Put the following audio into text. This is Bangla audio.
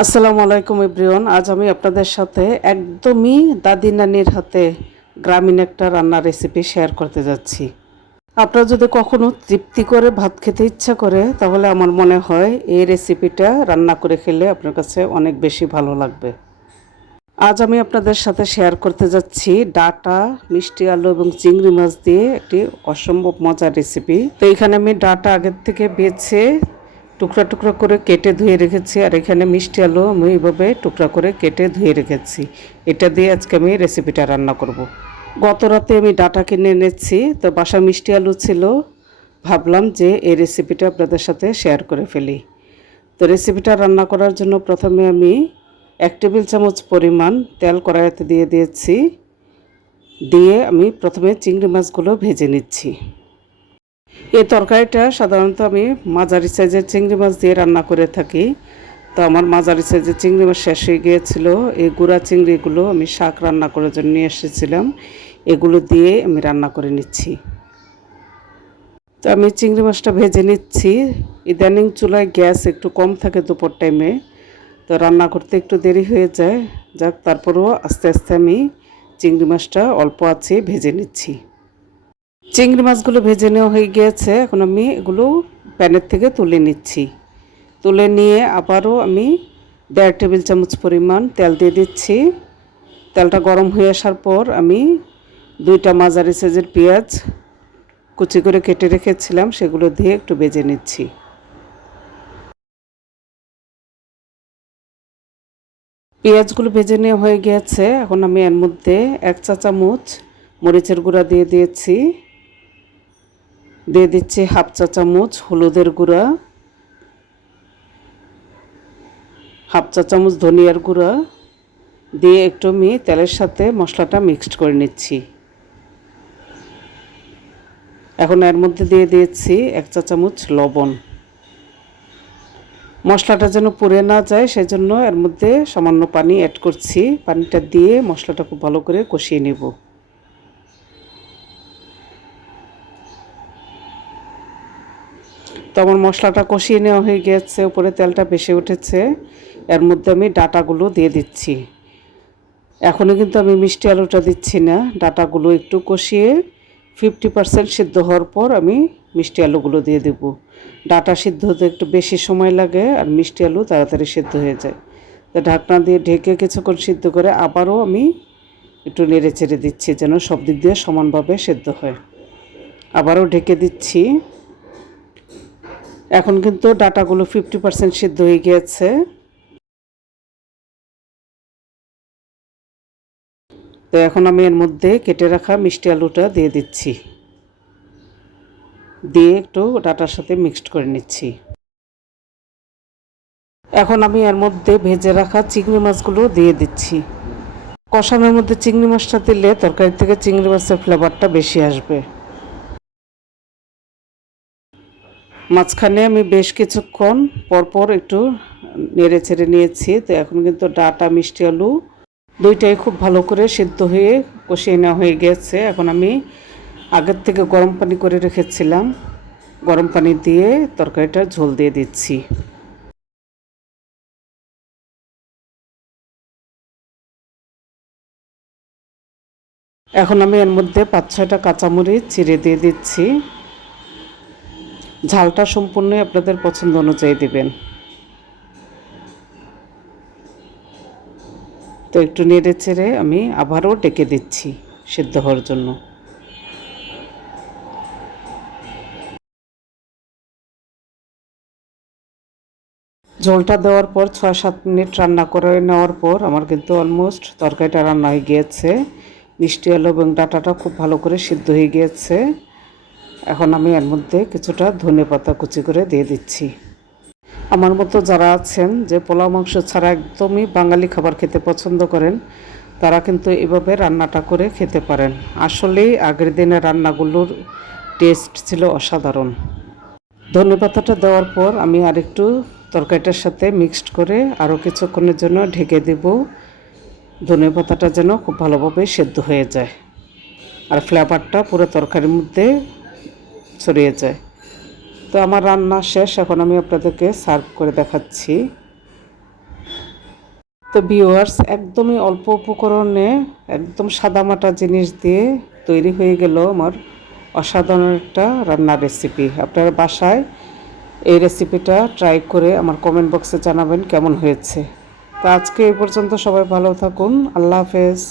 আসসালামু আলাইকুম ইব্রিয়ন আজ আমি আপনাদের সাথে একদমই দাদি নানির হাতে গ্রামীণ একটা রান্নার রেসিপি শেয়ার করতে যাচ্ছি। আপনারা যদি কখনো তৃপ্তি করে ভাত খেতে ইচ্ছা করে, তাহলে আমার মনে হয় এই রেসিপিটা রান্না করে খেলে আপনার কাছে অনেক বেশি ভালো লাগবে। আজ আমি আপনাদের সাথে শেয়ার করতে যাচ্ছি ডাটা, মিষ্টি আলু এবং চিংড়ি মাছ দিয়ে একটি অসম্ভব মজার রেসিপি তো এখানে আমি ডাটা আগের থেকে বেছে টুকরা টুকরা করে কেটে ধুয়ে রেখেছি, আর এখানে মিষ্টি আলু আমি এইভাবে টুকরা করে কেটে ধুয়ে রেখেছি। এটা দিয়ে আজকে আমি রেসিপিটা রান্না করব। গত রাতে আমি ডাটা কিনে এনেছি, তো বাসা মিষ্টি আলু ছিল। ভাবলাম যে এই রেসিপিটা আপনাদের সাথে শেয়ার করে ফেলি। তো রেসিপিটা রান্না করার জন্য প্রথমে আমি এক টেবিল চামচ পরিমাণ তেল কড়াইতে দিয়ে দিয়েছি। দিয়ে আমি প্রথমে চিংড়ি মাছগুলো ভেজে নিচ্ছি। এই তরকারিটা সাধারণত আমি মাঝারি সাইজের চিংড়ি মাছ দিয়ে রান্না করে থাকি। তো আমার মাঝারি সাইজের চিংড়ি মাছ শেষ হয়ে গিয়েছিল। এই গুঁড়া চিংড়িগুলো আমি শাক রান্না করার জন্য নিয়ে এসেছিলাম। এগুলো দিয়ে আমি রান্না করে নিচ্ছি। তো আমি চিংড়ি মাছটা ভেজে নিচ্ছি। ইদানিং চুলায় গ্যাস একটু কম থাকে দুপুর টাইমে। তো রান্না করতে একটু দেরি হয়ে যায়। যাক, তারপরেও আস্তে আস্তে আমি চিংড়ি মাছটা অল্প আছে ভেজে নিচ্ছি। চিংড়ি মাছগুলো ভেজে নেওয়া হয়ে গিয়েছে। এখন আমি এগুলো প্যানের থেকে তুলে নিচ্ছি। তুলে নিয়ে আবারও আমি দেড় টেবিল চামচ পরিমাণ তেল দিয়ে দিচ্ছি। তেলটা গরম হয়ে আসার পর আমি দুইটা মাঝারি সাইজের পেঁয়াজ কুচি করে কেটে রেখেছিলাম, সেগুলো দিয়ে একটু বেজে নিচ্ছি। পেঁয়াজগুলো ভেজে নেওয়া হয়ে গিয়েছে। এখন আমি এর মধ্যে এক চা চামচ মরিচের গুঁড়া দিয়ে দিয়েছি। দিয়ে দিচ্ছি হাফ চা চামচ হলুদের গুঁড়া, হাফ চা চামচ ধনিয়ার গুঁড়া, দিয়ে একটু আমি তেলের সাথে মশলাটা মিক্সড করে নিচ্ছি। এখন এর মধ্যে দিয়ে দিয়েছি এক চা চামচ লবণ। মশলাটা যেন পুড়ে না যায়, সেজন্য এর মধ্যে সামান্য পানি অ্যাড করছি। পানিটা দিয়ে মশলাটা খুব ভালো করে কষিয়ে নেব। তো আমার মশলাটা কষিয়ে নেওয়া হয়ে গেছে, উপরে তেলটা বেশি উঠেছে। এর মধ্যে আমি ডাটাগুলো দিয়ে দিচ্ছি। এখনও কিন্তু আমি মিষ্টি আলুটা দিচ্ছি না, ডাটাগুলো একটু কষিয়ে ফিফটি পার্সেন্ট সিদ্ধ হওয়ার পর আমি মিষ্টি আলুগুলো দিয়ে দেব। ডাটা সিদ্ধ হতে একটু বেশি সময় লাগে আর মিষ্টি আলু তাড়াতাড়ি সিদ্ধ হয়ে যায়। তো ঢাকনা দিয়ে ঢেকে কিছুক্ষণ সিদ্ধ করে আবারও আমি একটু নেড়ে চেড়ে দিচ্ছি যেন সব দিক দিয়ে সমানভাবে সেদ্ধ হয়। আবারও ঢেকে দিচ্ছি। এখন কিন্তু ডাটাগুলো ফিফটি পার্সেন্ট সিদ্ধ হয়ে গিয়েছে। তো এখন আমি এর মধ্যে কেটে রাখা মিষ্টি আলুটা দিয়ে দিচ্ছি। দিয়ে একটু ডাটার সাথে মিক্সড করে নিচ্ছি। এখন আমি এর মধ্যে ভেজে রাখা চিংড়ি মাছগুলো দিয়ে দিচ্ছি। কষানোর মধ্যে চিংড়ি মাছটা দিলে তরকারি থেকে চিংড়ি মাছের ফ্লেভারটা বেশি আসবে। মাঝখানে আমি বেশ কিছুক্ষণ পরপর একটু নেড়ে ছেড়ে নিয়েছি। তো এখন কিন্তু ডাটা, মিষ্টি আলু দুইটাই খুব ভালো করে সিদ্ধ হয়ে কষিয়ে নেওয়া হয়ে গেছে। এখন আমি আগের থেকে গরম পানি করে রেখেছিলাম। গরম পানি দিয়ে তরকারিটা ঝোল দিয়ে দিচ্ছি। এখন আমি এর মধ্যে পাঁচ ছয়টা কাঁচামরিচ চিড়ে দিয়ে দিচ্ছি। ঝালটা সম্পূর্ণই আপনাদের পছন্দ অনুযায়ী দেবেন। তো একটু নেড়ে চেড়ে আমি আবারও ডেকে দিচ্ছি সিদ্ধ হওয়ার জন্য। ঝোলটা দেওয়ার পর ছয় সাত মিনিট রান্না করে নেওয়ার পর আমার কিন্তু অলমোস্ট তরকারিটা রান্না হয়ে গিয়েছে। মিষ্টি আলু এবং ডাটাটা খুব ভালো করে সিদ্ধ হয়ে গিয়েছে। এখন আমি এর মধ্যে কিছুটা ধনে পাতা কুচি করে দিয়ে দিচ্ছি। আমার মতো যারা আছেন যে পোলাও মাংস ছাড়া একদমই বাঙালি খাবার খেতে পছন্দ করেন, তারা কিন্তু এভাবে রান্নাটা করে খেতে পারেন। আসলেই আগের দিনের রান্নাগুলোর টেস্ট ছিল অসাধারণ। ধনে পাতাটা দেওয়ার পর আমি আরেকটু তরকারিটার সাথে মিক্সড করে আরও কিছুক্ষণের জন্য ঢেকে দেব। ধনে পাতাটা যেন খুব ভালোভাবে সেদ্ধ হয়ে যায়। আর ফ্লেভারটা পুরো তরকারির মধ্যে ছড়িয়ে যায়। তো আমার রান্না শেষ, এখন আমি আপনাদেরকে সার্ভ করে দেখাচ্ছি। তো ভিউয়ার্স একদমই অল্প উপকরণে একদম সাদামাটা জিনিস দিয়ে তৈরি হয়ে গেল আমার অসাধারণ একটা রান্নার রেসিপি আপনারা বাসায় এই রেসিপিটা ট্রাই করে আমার কমেন্ট বক্সে জানাবেন কেমন হয়েছে। তো আজকে এই পর্যন্ত সবাই ভালো থাকুন, আল্লাহ হাফেজ।